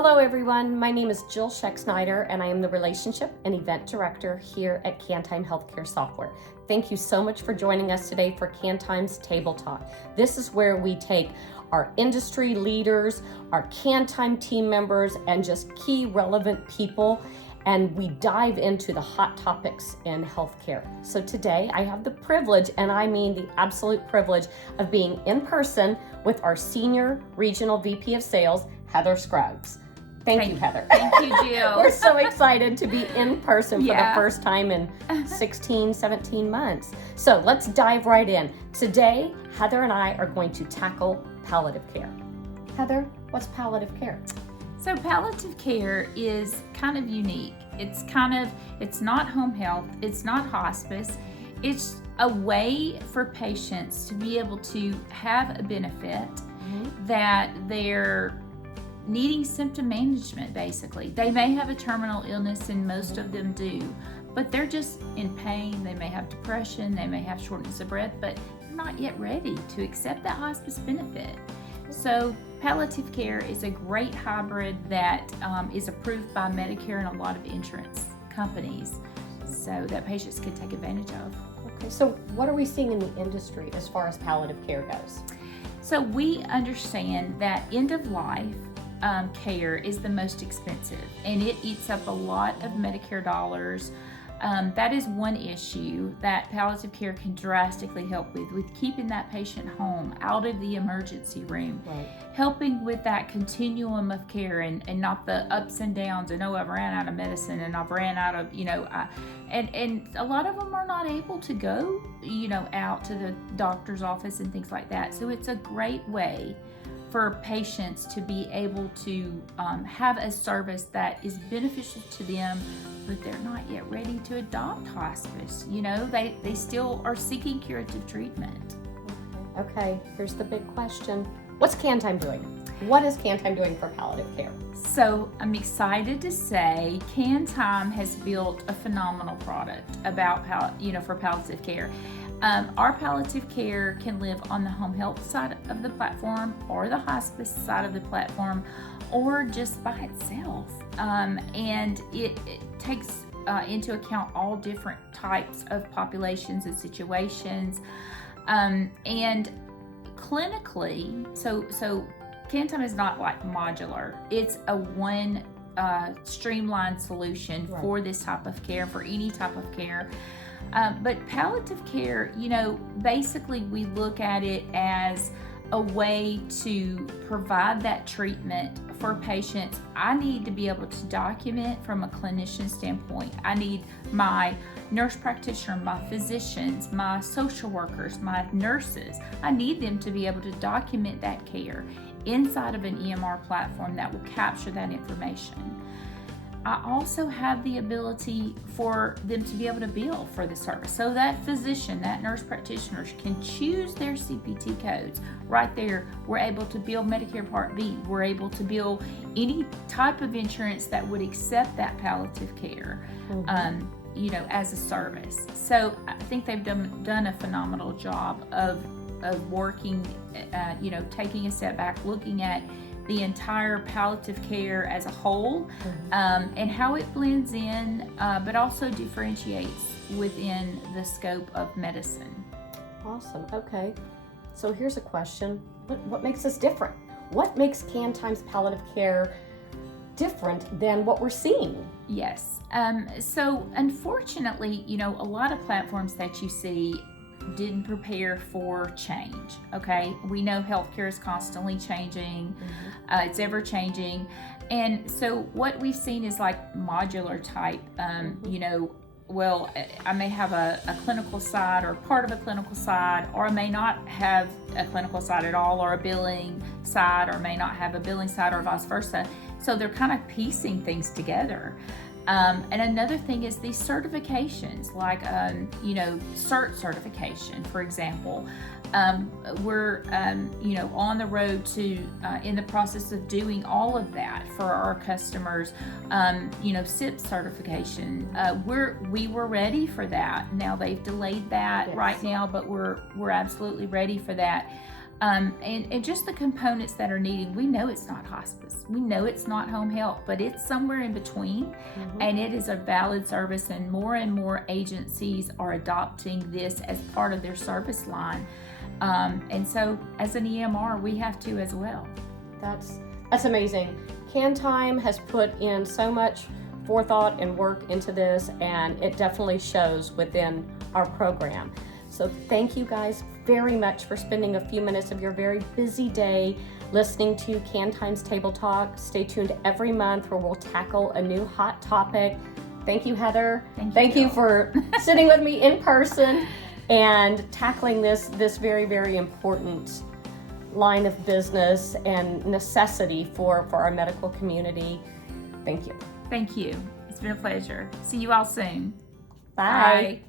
Hello everyone, my name is Jill Schexnayder and I am the Relationship and Event Director here at KanTime Healthcare Software. Thank you so much for joining us today for KanTime's Table Talk. This is where we take our industry leaders, our KanTime team members, and just key relevant people, and we dive into the hot topics in healthcare. So today I have the privilege, and I mean the absolute privilege, of being in person with our Senior Regional VP of Sales, Heather Scruggs. Thank you, Heather. Thank you, Jill. We're so excited to be in person for the first time in 16, 17 months. So let's dive right in. Today, Heather and I are going to tackle palliative care. Heather, what's palliative care? So palliative care is kind of unique. It's not home health, it's not hospice. It's a way for patients to be able to have a benefit that they're needing symptom management, basically. They may have a terminal illness, and most of them do, but they're just in pain. They may have depression, they may have shortness of breath, but they're not yet ready to accept that hospice benefit. So palliative care is a great hybrid that is approved by Medicare and a lot of insurance companies, so that patients can take advantage of. Okay, so what are we seeing in the industry as far as palliative care goes? So we understand that end of life care is the most expensive, and it eats up a lot of Medicare dollars. That is one issue that palliative care can drastically help with keeping that patient home, out of the emergency room, helping with that continuum of care and not the ups and downs and, oh, I've ran out of medicine and I've ran out of, and a lot of them are not able to go, out to the doctor's office and things like that. So it's a great way for patients to be able to have a service that is beneficial to them, but they're not yet ready to adopt hospice. They still are seeking curative treatment. Okay, here's the big question. What's KanTime doing? What is KanTime doing for palliative care? So I'm excited to say KanTime has built a phenomenal product about for palliative care. Our palliative care can live on the home health side of the platform, or the hospice side of the platform, or just by itself. And it takes into account all different types of populations and situations. And clinically, so KanTime is not like modular. It's a one streamlined solution for this type of care, for any type of care. But palliative care, basically we look at it as a way to provide that treatment for patients. I need to be able to document from a clinician standpoint. I need my nurse practitioner, my physicians, my social workers, my nurses. I need them to be able to document that care inside of an EMR platform that will capture that information. I also have the ability for them to be able to bill for the service. So that physician, that nurse practitioner can choose their CPT codes right there. We're able to bill Medicare Part B. We're able to bill any type of insurance that would accept that palliative care, as a service. So I think they've done a phenomenal job of working, taking a step back, looking at the entire palliative care as a whole, and how it blends in, but also differentiates within the scope of medicine. Awesome. Okay. So here's a question. What makes us different? What makes KanTime's palliative care different than what we're seeing? Yes. So unfortunately, a lot of platforms that you see didn't prepare for change. Okay, we know healthcare is constantly changing. It's ever changing, and so what we've seen is like modular type. Well, I may have a clinical side or part of a clinical side, or I may not have a clinical side at all, or a billing side, or may not have a billing side, or vice versa. So they're kind of piecing things together. And another thing is these certifications, like, CERT certification, for example. We're, on the road to, in the process of doing all of that for our customers. SIP certification. We were ready for that. Now they've delayed that right now, but we're absolutely ready for that. and just the components that are needed. We know it's not hospice. We know it's not home health, but it's somewhere in between, and it is a valid service, and more agencies are adopting this as part of their service line. And so as an EMR, we have to as well. That's amazing. KanTime has put in so much forethought and work into this, and it definitely shows within our program. So thank you guys very much for spending a few minutes of your very busy day listening to KanTime's Table Talk. Stay tuned every month where we'll tackle a new hot topic. Thank you, Heather. Thank you for sitting with me in person and tackling this very, very important line of business and necessity for our medical community. Thank you. Thank you. It's been a pleasure. See you all soon. Bye. Bye.